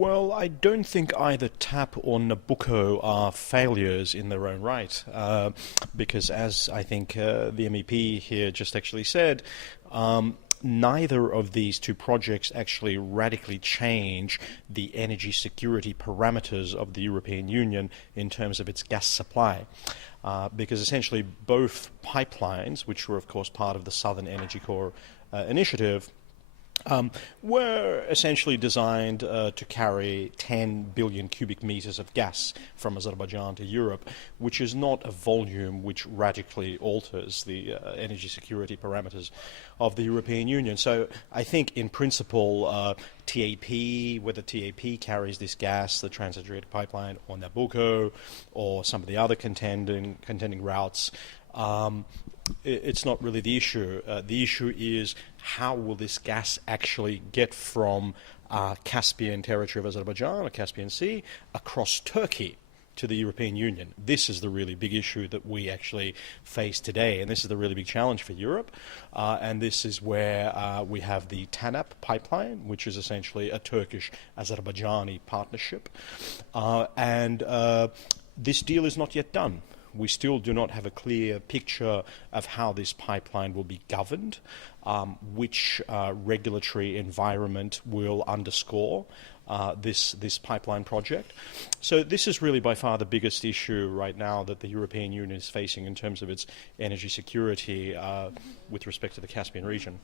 Well, I don't think either TAP or Nabucco are failures in their own right, because as I think the MEP here just actually said, neither of these two projects actually radically change the energy security parameters of the European Union in terms of its gas supply. Because essentially both pipelines, which were of course part of the Southern Energy Corps initiative, were essentially designed to carry 10 billion cubic meters of gas from Azerbaijan to Europe, which is not a volume which radically alters the energy security parameters of the European Union. So I think in principle TAP, whether TAP carries this gas, the Trans-Adriatic-Pipeline, or Nabucco, or some of the other contending routes, it's not really the issue. The issue is how will this gas actually get from Caspian territory of Azerbaijan, or Caspian Sea, across Turkey to the European Union. This is the really big issue that we actually face today, and this is the really big challenge for Europe. And this is where we have the TANAP pipeline, which is essentially a Turkish-Azerbaijani partnership. And this deal is not yet done. We still do not have a clear picture of how this pipeline will be governed, which regulatory environment will underscore this pipeline project. So this is really by far the biggest issue right now that the European Union is facing in terms of its energy security with respect to the Caspian region.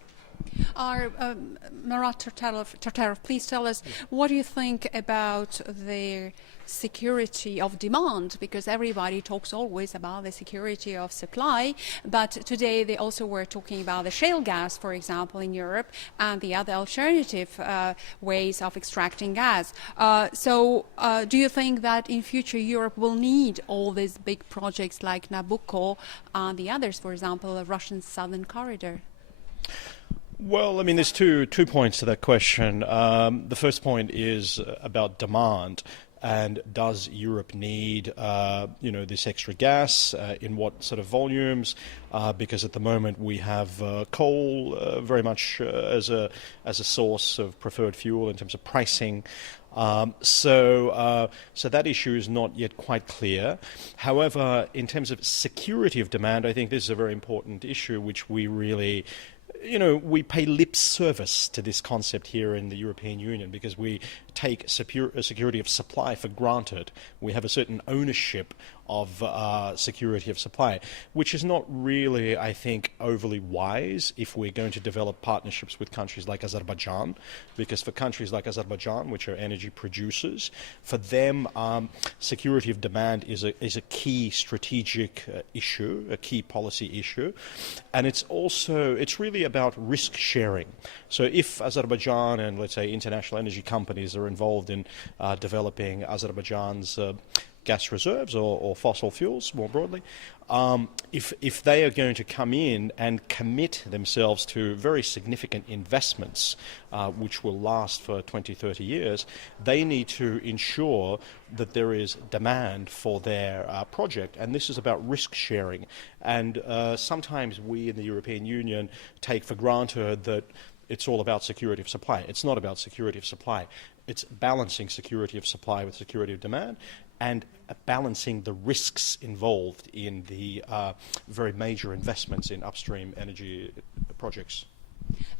Marat Terterov, please tell us, what do you think about the security of demand? Because everybody talks always about the security of supply, but today they also were talking about the shale gas, for example, in Europe, and the other alternative ways of extracting gas. So do you think that in future Europe will need all these big projects like Nabucco and the others, for example, the Russian Southern Corridor? Well, I mean, there's two points to that question. The first point is about demand. And does Europe need, this extra gas? In what sort of volumes? Because at the moment we have coal very much as a source of preferred fuel in terms of pricing. So that issue is not yet quite clear. However, in terms of security of demand, I think this is a very important issue which we really we pay lip service to this concept here in the European Union because we take security of supply for granted. We have a certain ownership of security of supply, which is not really, I think, overly wise if we're going to develop partnerships with countries like Azerbaijan, because for countries like Azerbaijan, which are energy producers, for them security of demand is a key strategic issue, a key policy issue, and it's really about risk sharing. So if Azerbaijan and, let's say, international energy companies are involved in developing Azerbaijan's gas reserves or fossil fuels more broadly, if they are going to come in and commit themselves to very significant investments which will last for 20, 30 years, they need to ensure that there is demand for their project, and this is about risk sharing. And sometimes we in the European Union take for granted that it's all about security of supply. It's not about security of supply. It's balancing security of supply with security of demand and balancing the risks involved in the very major investments in upstream energy projects.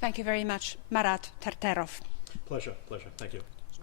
Thank you very much, Marat Terterov. Pleasure. Thank you.